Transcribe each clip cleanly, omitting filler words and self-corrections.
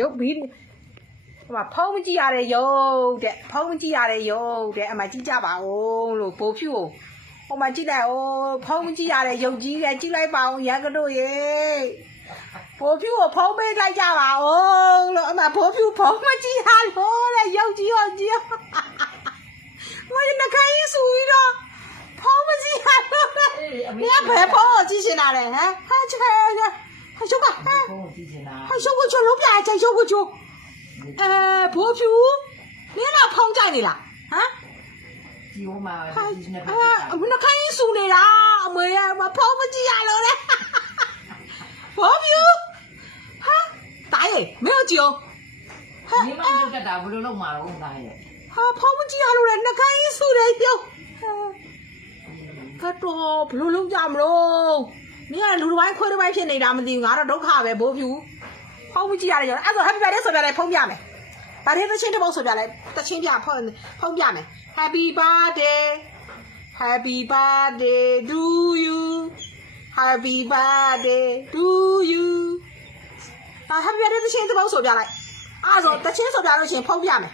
ရုပ်ပြီးဟိုမှာဖုံးကြည့်ရတဲ့ရုပ်တဲ့ဖုံးကြည့်ရတဲ့ရုပ်တဲ့အမှကြည့်ကြပါဦးလို့ဘိုးဖြူကိုဟိုမှာကြည့်လိုက်ဦးဖုံးကြည့်ရတဲ့ရုပ်ကြီးတဲ့ကြည့်လိုက်ပါဦးရန်ကတို့ရေဘိုးဖြူကိုဖုံးပေးလိုက်ကြပါဦးလို့အမှဘိုးဖြူဖုံးမကြည့်ရလို့တဲ့ရုပ်ကြီးဟောကြီး我那看一书一个，跑不起来了。你也不跑几千拿嘞？哎，还去还修吧？还修过去路边再修过去。婆婆，你那跑在你了？啊？我那看一书的啦，没呀，我跑不起来了嘞。婆婆，哈，大爷没有酒。你们这个大不了弄马龙大爷。ဟာဖောင်းမကြည့်ရလို့လည်းနှခိုင်းဆူတယ်ရုပ်ကတော့ဘလို့လုံးကြမလို့နင်ကလူတစ်ပိုင်းခွေးတစ်ပိုင်းဖြစ်နေတာမသိဘူးငါတော့ဒုက္ခပဲဘိုးဖြူဖောင်းမကြည့်ရတယ်ရောအဲ့ဆို happy birthday ဆိုပြလိုက်ဖုံးပြမယ်ဗါတဲ့သချင်းတစ်ပုတ်ဆိုပြလိုက်သချင်းပြဖုံးပြမယ် happy birthday happy birthday to you happy birthday to you happy birthday သချင်းတစ်ပုတ်ဆိုပြလိုက်အဲ့ဆိုသချင်းဆိုပြလို့ရှင်ဖုံးပြမယ်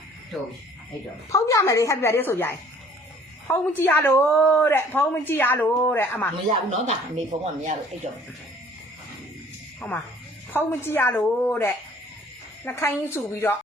ဖုံးပြမယ်လေ happy birthday ဆိုကြရင်ဖုံးမကြည့်ရလို့တဲ့ဖုံးမကြည့်ရလို့တဲ့အမမရဘူးနော်ဒါအမေဖုံးကမရလို့အဲ့တော့ဟုတ်မှာဖုံးမကြည့်ရလို့တဲ့နှခိုင်းစုပြီးတော့